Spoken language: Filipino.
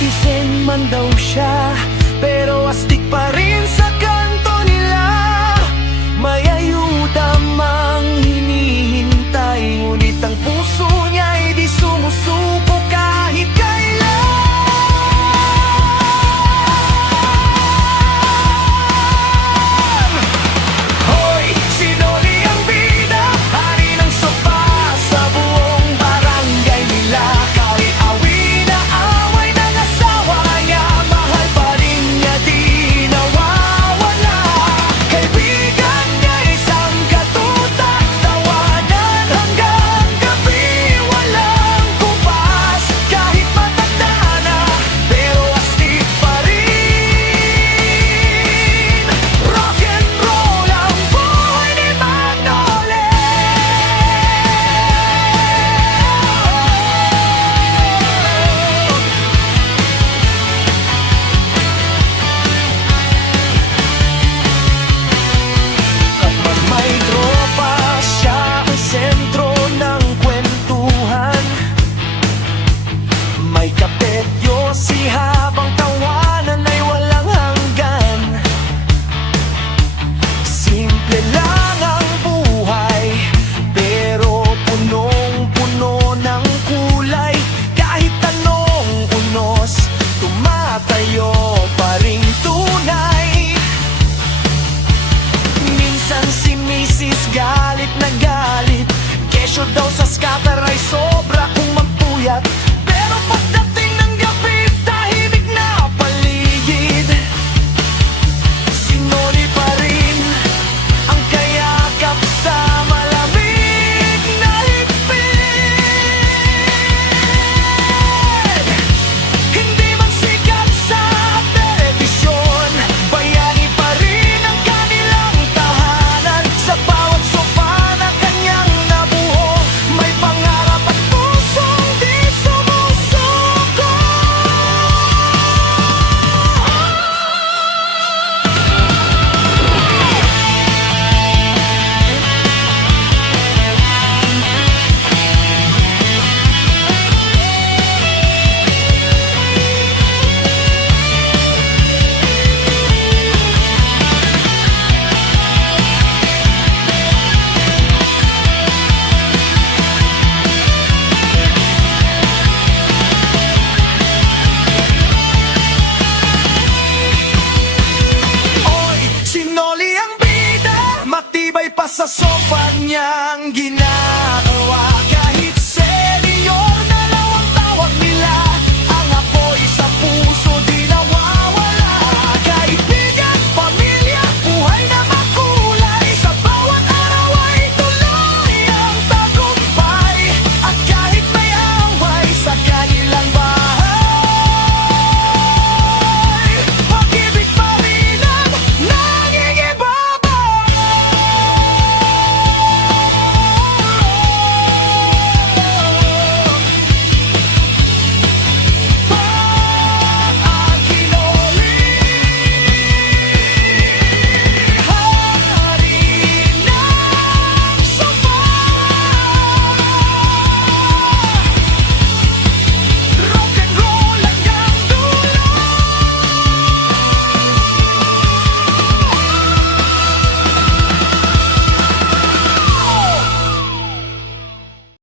netizen man daw siya, pero astig pa rin sa kanto nila. May ayuda mang hinihintay, ngunit ang puso niya'y di sumusuko kahit kailan. Hoy, sinoli ang bida, hari ng sopa sa buong barangay nila. Kahit awin na away ng asawa niya, mahal pa rin niya, di nawawala. Kaibigan niya isang katuta, tawanan hanggang gabi, walang kupas. Kahit matanda na, pero astig pa rin. Rock and roll ang buhay ni Manole. Kapag may tropa, siya ang sentro ng kwentuhan. May kapetyo si habang tawanan ay walang hanggan. Simple lang ang buhay, pero punong-puno ng kulay. Kahit anong unos, tumatayo pa ring tunay. Minsan si Mrs. galit na galit, kesyo daw sa scatter ay sobra kung magpuyat. Pero pagdating ng gabi, tahimik na paligid. Sinoli pa rin ang kayakap sa malamig na higpit. Hindi man sikat sa telebisyon, bayani pa rin ang kanilang tahanan. Sa bawat sofa na kanyang nabuo, may pangarap at pusong di sumusuko. Oy, sinoli ang bida, matibay pa sa sofa niyang